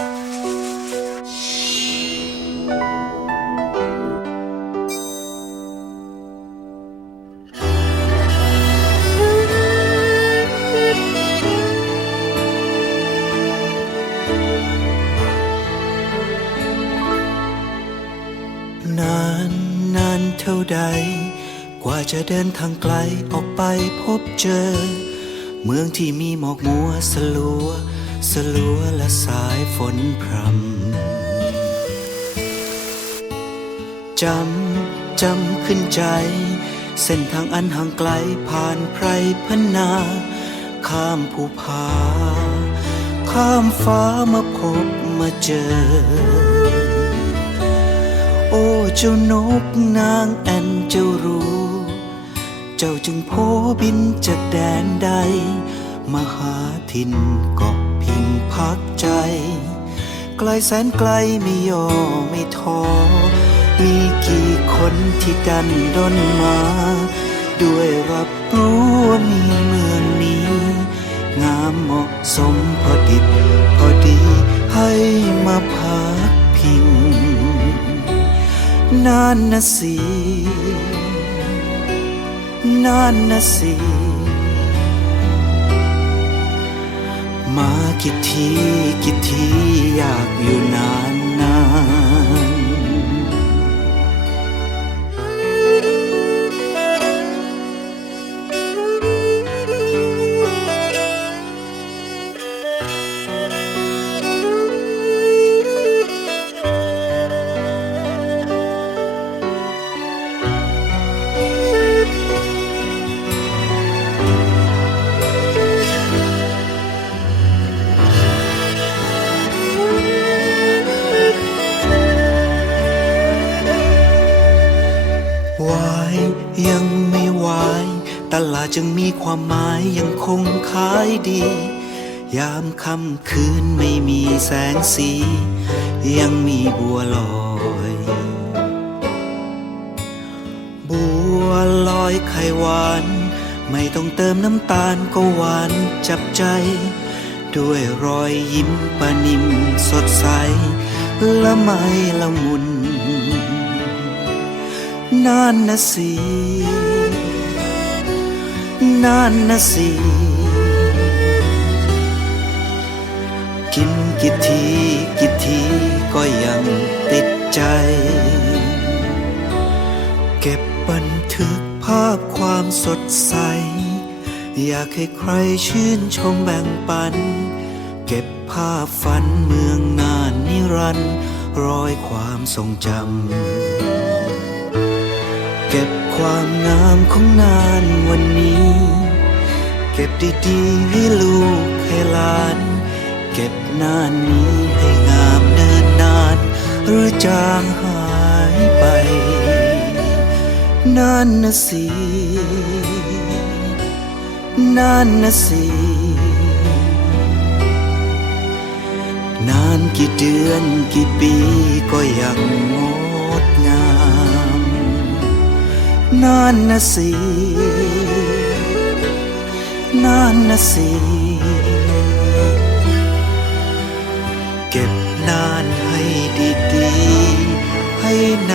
นานนานเท่าใด กว่าจะเดินทางไกลออกไปพบเจอ เมืองที่มีหมอกมัวสลัว สลัวและสายฝนพรำจำจำขึ้นใจ เส้นทางอันห่างไกลผ่านไพรพนา ข้ามภูผา ข้ามฟ้ามาพบมาเจอ โอ้เจ้านกนางแอนเจ้ารู้ เจ้าจึงโพบินจากแดนใด มหาถิ่นเกาะพิงพักใจ ไกลแสนไกลไม่ย่อไม่ท้อ มีกี่คนที่ดันดนมา ด้วยรับรู้ว่ามีเมืองนี้ งามเหมาะสมพอดิบพอดีให้มาพักพิงนานนะสินานนะสิ มากี่ทีกี่ทีอยากอยู่นานน วาย ตลาดจึงมีความหมายยังคงขายดี ยามค่ำคืนไม่มีแสงสี ยังมีบัวลอย บัวลอยไข่หวาน ไม่ต้องเติมน้ำตาลก็หวานจับใจ ด้วยรอยยิ้มปานิมสดใส ละไมละมุนนานนะสิ นานนะสิ กินกี่ทีกี่ทีก็ยังติดใจ เก็บบันทึกภาพความสดใส อยากให้ใครชื่นชมแบ่งปัน เก็บภาพฝันเมืองนานนิรันดร์รอยความทรงจำเก็บ ความงามของนานวันนี้ เก็บดีๆให้ลูกให้หลาน เก็บนานนี้ให้งามเนินนาน หรือจางหายไปนานนะสินานนะสิ นานกี่เดือนกี่ปีก็ยังงดงาม นานนะสินานนะสิเก็บนานให้ดีๆให้น